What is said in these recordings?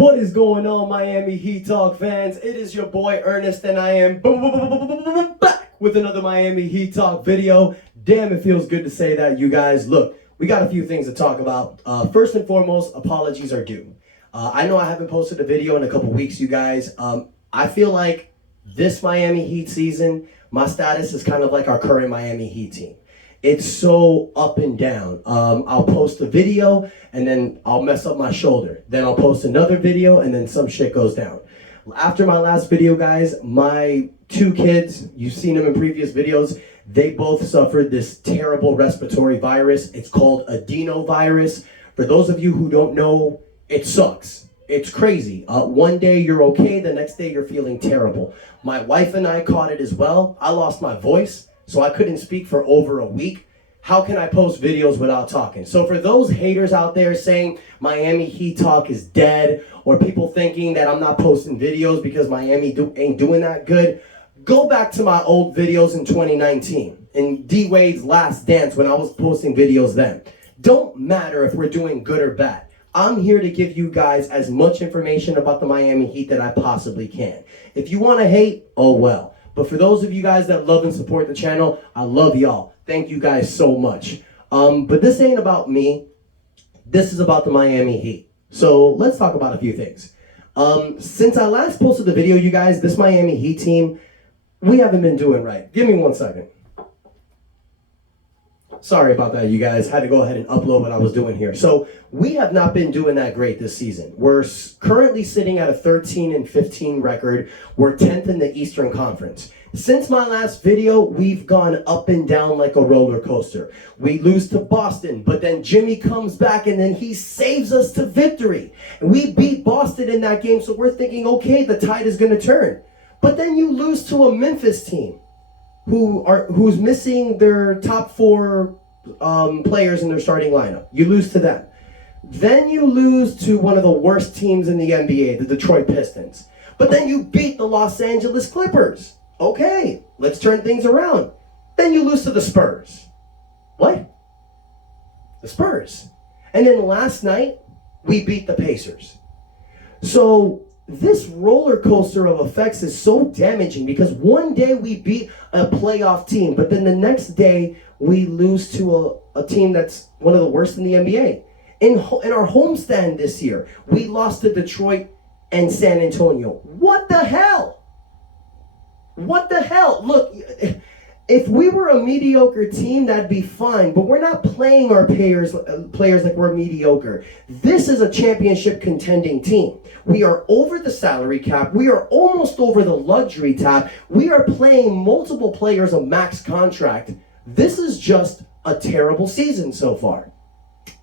What is going on, Miami Heat Talk fans? It is your boy Ernest, and I am back with another Miami Heat Talk video. Damn, it feels good to say that, you guys. Look, we got a few things to talk about. First and foremost, apologies are due. I know I haven't posted a video in a couple weeks, you guys. I feel like this Miami Heat season, my status is kind of like our current Miami Heat team. It's so up and down. I'll post a video and then I'll mess up my shoulder. Then I'll post another video and then some shit goes down. After my last video, guys, my two kids, you've seen them in previous videos, they both suffered this terrible respiratory virus. It's called adenovirus. For those of you who don't know, it sucks. It's crazy. One day you're okay, the next day you're feeling terrible. My wife and I caught it as well. I lost my voice, so I couldn't speak for over a week. How can I post videos without talking? So for those haters out there saying Miami Heat Talk is dead, or people thinking that I'm not posting videos because Miami ain't doing that good, go back to my old videos in 2019, in D-Wade's last dance when I was posting videos then. Don't matter if we're doing good or bad. I'm here to give you guys as much information about the Miami Heat that I possibly can. If you want to hate, oh well. But for those of you guys that love and support the channel, I love y'all. Thank you guys so much. But this ain't about me. This is about the Miami Heat. So let's talk about a few things. Since I last posted the video, you guys, this Miami Heat team, we haven't been doing right. Give me 1 second. Sorry about that, you guys. Had to go ahead and upload what I was doing here. So we have not been doing that great this season. We're currently sitting at a 13-15 record. We're 10th in the Eastern Conference. Since my last video, we've gone up and down like a roller coaster. We lose to Boston, but then Jimmy comes back and then he saves us to victory. And we beat Boston in that game, so we're thinking, okay, the tide is going to turn. But then you lose to a Memphis team who's missing their top four players in their starting lineup. You lose to them. Then you lose to one of the worst teams in the NBA, the Detroit Pistons. But then you beat the Los Angeles Clippers. Okay, let's turn things around. Then you lose to the Spurs. What? The Spurs. And then last night, we beat the Pacers. So this roller coaster of effects is so damaging because one day we beat a playoff team, but then the next day we lose to a team that's one of the worst in the NBA. In our homestand this year, we lost to Detroit and San Antonio. What the hell? What the hell? Look, if we were a mediocre team, that'd be fine, but we're not playing our players like we're mediocre. This is a championship contending team. We are over the salary cap. We are almost over the luxury tax. We are playing multiple players a max contract. This is just a terrible season so far.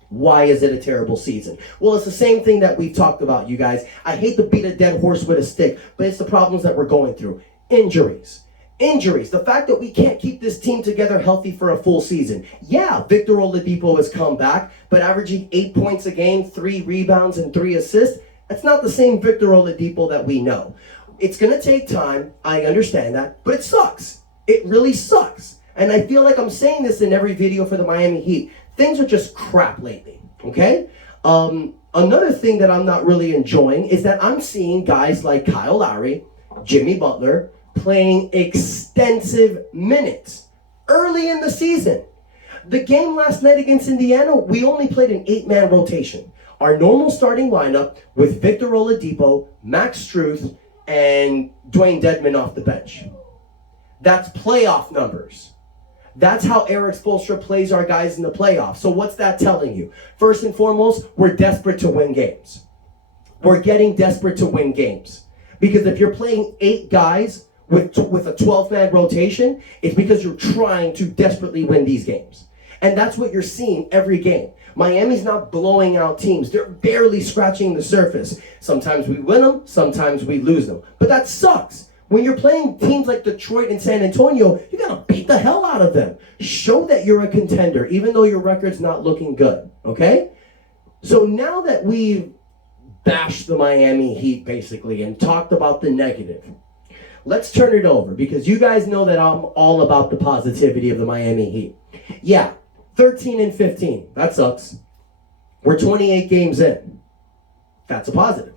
Why is it a terrible season? Well, it's the same thing that we've talked about, you guys. I hate to beat a dead horse with a stick, but it's the problems that we're going through. Injuries. The fact that we can't keep this team together healthy for a full season. Yeah, Victor Oladipo has come back, but averaging 8 points a game, 3 rebounds, and 3 assists, that's not the same Victor Oladipo that we know. It's going to take time. I understand that, but it sucks. It really sucks. And I feel like I'm saying this in every video for the Miami Heat. Things are just crap lately, okay? Another thing that I'm not really enjoying is that I'm seeing guys like Kyle Lowry, Jimmy Butler, playing extensive minutes early in the season. The game last night against Indiana, we only played an 8-man rotation. Our normal starting lineup with Victor Oladipo, Max Strus, and Dwayne Dedmon off the bench. That's playoff numbers. That's how Eric Spoelstra plays our guys in the playoffs. So what's that telling you? First and foremost, we're desperate to win games. We're getting desperate to win games. Because if you're playing 8 guys with a 12-man rotation, it's because you're trying to desperately win these games. And that's what you're seeing every game. Miami's not blowing out teams. They're barely scratching the surface. Sometimes we win them, sometimes we lose them. But that sucks. When you're playing teams like Detroit and San Antonio, you gotta beat the hell out of them. Show that you're a contender, even though your record's not looking good, okay? So now that we've bashed the Miami Heat, basically, and talked about the negative, let's turn it over, because you guys know that I'm all about the positivity of the Miami Heat. Yeah, 13-15, that sucks. We're 28 games in. That's a positive.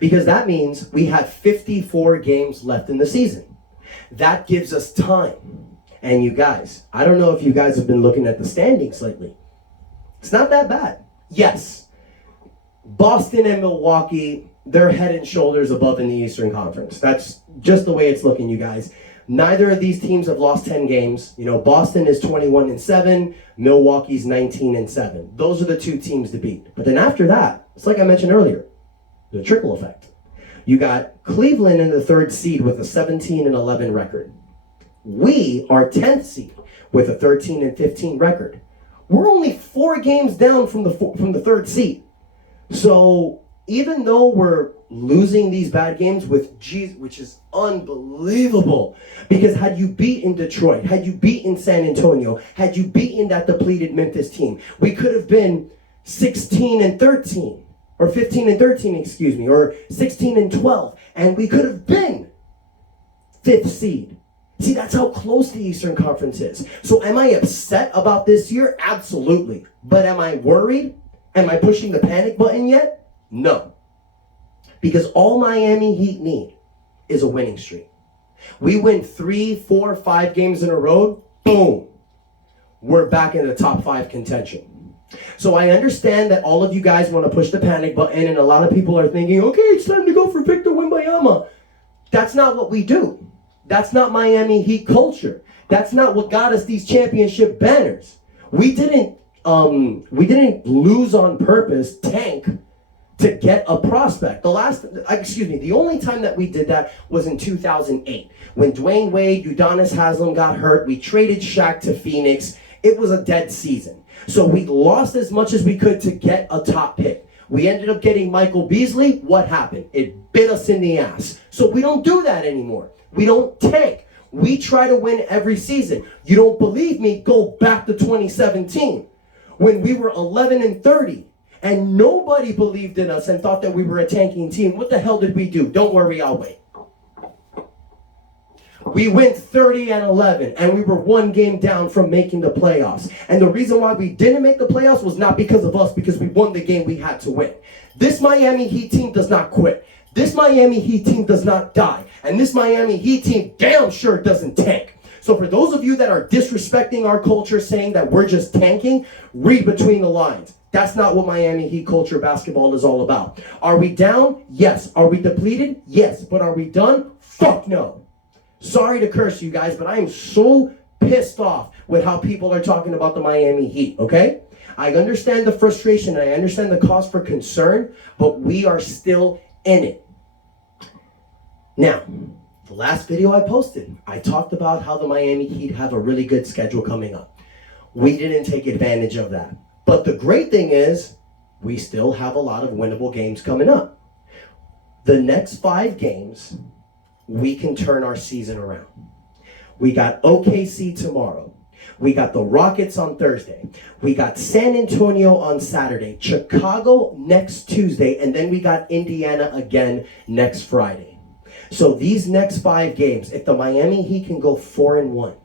Because that means we have 54 games left in the season. That gives us time. And you guys, I don't know if you guys have been looking at the standings lately. It's not that bad. Yes, Boston and Milwaukee, they're head and shoulders above in the Eastern Conference. That's just the way it's looking, you guys. Neither of these teams have lost 10 games. You know, Boston is 21-7, Milwaukee's 19-7. Those are the two teams to beat. But then after that, it's like I mentioned earlier, the trickle effect. You got Cleveland in the 3rd seed with a 17-11 record. We are 10th seed with a 13-15 record. We're only 4 games down from the 3rd seed. So even though we're losing these bad games with G, which is unbelievable, because had you beaten Detroit, had you beaten San Antonio, had you beaten that depleted Memphis team, we could have been 16-13, or 15-13, excuse me, or 16-12, and we could have been 5th seed. See, that's how close the Eastern Conference is. So am I upset about this year? Absolutely. But am I worried? Am I pushing the panic button yet? No. Because all Miami Heat need is a winning streak. We win 3, 4, 5 games in a row, boom. We're back in the top 5 contention. So I understand that all of you guys want to push the panic button, and a lot of people are thinking, okay, it's time to go for Victor Wembanyama. That's not what we do. That's not Miami Heat culture. That's not what got us these championship banners. We didn't lose on purpose, tank, to get a prospect. The only time that we did that was in 2008. When Dwayne Wade, Udonis Haslem got hurt, we traded Shaq to Phoenix. It was a dead season. So we lost as much as we could to get a top pick. We ended up getting Michael Beasley. What happened? It bit us in the ass. So we don't do that anymore. We don't tank. We try to win every season. You don't believe me? Go back to 2017 when we were 11-30 and nobody believed in us and thought that we were a tanking team. What the hell did we do? Don't worry, I'll wait. We went 30-11 and we were 1 game down from making the playoffs. And the reason why we didn't make the playoffs was not because of us, because we won the game we had to win. This Miami Heat team does not quit. This Miami Heat team does not die. And this Miami Heat team damn sure doesn't tank. So for those of you that are disrespecting our culture, saying that we're just tanking, read between the lines. That's not what Miami Heat culture basketball is all about. Are we down? Yes. Are we depleted? Yes. But are we done? Fuck no. Sorry to curse you guys, but I am so pissed off with how people are talking about the Miami Heat, okay? I understand the frustration and I understand the cause for concern, but we are still in it. Now, the last video I posted, I talked about how the Miami Heat have a really good schedule coming up. We didn't take advantage of that. But the great thing is, we still have a lot of winnable games coming up. The next 5 games, we can turn our season around. We got OKC tomorrow. We got the Rockets on Thursday. We got San Antonio on Saturday. Chicago next Tuesday. And then we got Indiana again next Friday. So these next 5 games, if the Miami Heat can go 4-1,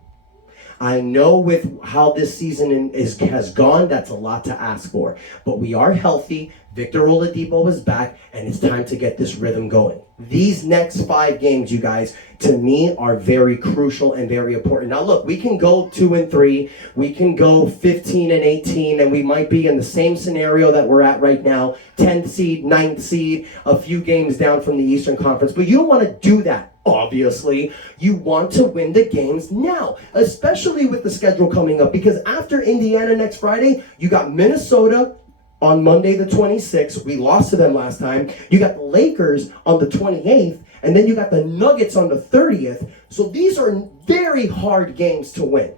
I know with how this season has gone, that's a lot to ask for. But we are healthy. Victor Oladipo is back, and it's time to get this rhythm going. These next 5 games, you guys, to me, are very crucial and very important. Now, look, we can go 2-3. We can go 15-18, and we might be in the same scenario that we're at right now, 10th seed, 9th seed, a few games down from the Eastern Conference. But you don't want to do that. Obviously, you want to win the games now, especially with the schedule coming up, because after Indiana next Friday, you got Minnesota on Monday the 26th. We lost to them last time. You got the Lakers on the 28th, and then you got the Nuggets on the 30th. So these are very hard games to win.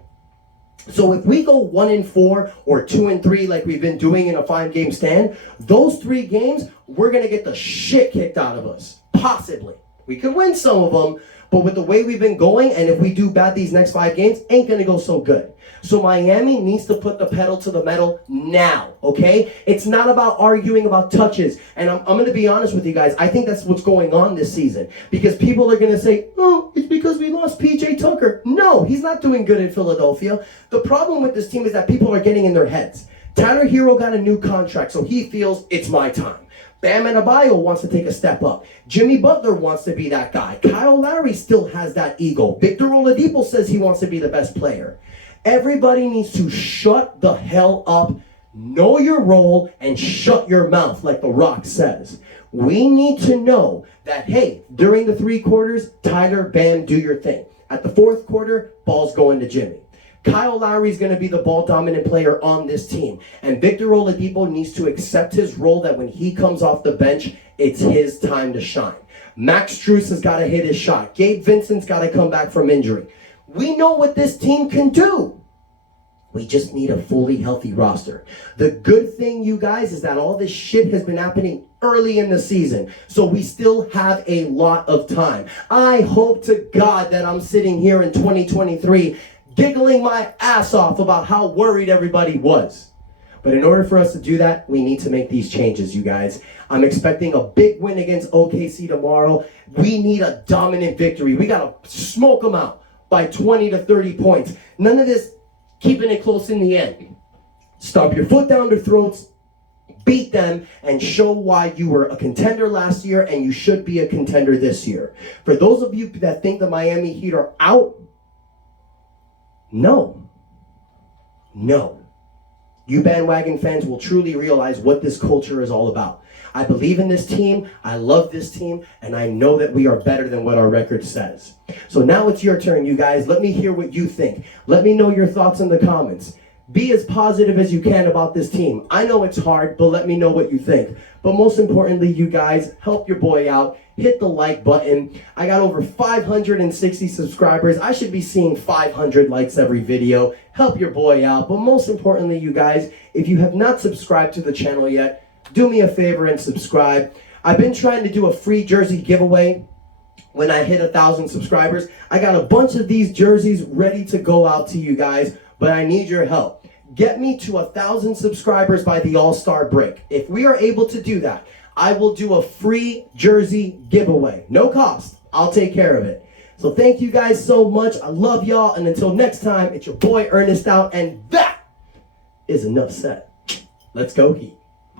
So if we go 1-4 or 2-3 like we've been doing in a 5-game stand, those 3 games, we're going to get the shit kicked out of us. Possibly. We could win some of them, but with the way we've been going, and if we do bad these next 5 games, ain't going to go so good. So Miami needs to put the pedal to the metal now, okay? It's not about arguing about touches. And I'm going to be honest with you guys. I think that's what's going on this season. Because people are going to say, oh, it's because we lost P.J. Tucker. No, he's not doing good in Philadelphia. The problem with this team is that people are getting in their heads. Tyler Hero got a new contract, so he feels it's my time. Bam Adebayo wants to take a step up. Jimmy Butler wants to be that guy. Kyle Lowry still has that ego. Victor Oladipo says he wants to be the best player. Everybody needs to shut the hell up, know your role, and shut your mouth, like The Rock says. We need to know that, hey, during the 3 quarters, Tyler, Bam, do your thing. At the 4th quarter, ball's going to Jimmy. Kyle Lowry is going to be the ball-dominant player on this team. And Victor Oladipo needs to accept his role that when he comes off the bench, it's his time to shine. Max Strus has got to hit his shot. Gabe Vincent's got to come back from injury. We know what this team can do. We just need a fully healthy roster. The good thing, you guys, is that all this shit has been happening early in the season. So we still have a lot of time. I hope to God that I'm sitting here in 2023 giggling my ass off about how worried everybody was. But in order for us to do that, we need to make these changes, you guys. I'm expecting a big win against OKC tomorrow. We need a dominant victory. We got to smoke them out by 20 to 30 points. None of this keeping it close in the end. Stomp your foot down their throats, beat them, and show why you were a contender last year and you should be a contender this year. For those of you that think the Miami Heat are out, no. You bandwagon fans will truly realize what this culture is all about. I believe in this team, I love this team, and I know that we are better than what our record says. So now it's your turn, you guys. Let me hear what you think. Let me know your thoughts in the comments. Be as positive as you can about this team. I know it's hard, but let me know what you think. But most importantly, you guys, help your boy out. Hit the like button. I got over 560 subscribers. I should be seeing 500 likes every video. Help your boy out. But most importantly, you guys, if you have not subscribed to the channel yet, do me a favor and subscribe. I've been trying to do a free jersey giveaway when I hit 1,000 subscribers. I got a bunch of these jerseys ready to go out to you guys, but I need your help. Get me to 1,000 subscribers by the All-Star break. If we are able to do that, I will do a free jersey giveaway. No cost. I'll take care of it. So thank you guys so much. I love y'all. And until next time, it's your boy Ernest out. And that is enough said. Let's go Heat.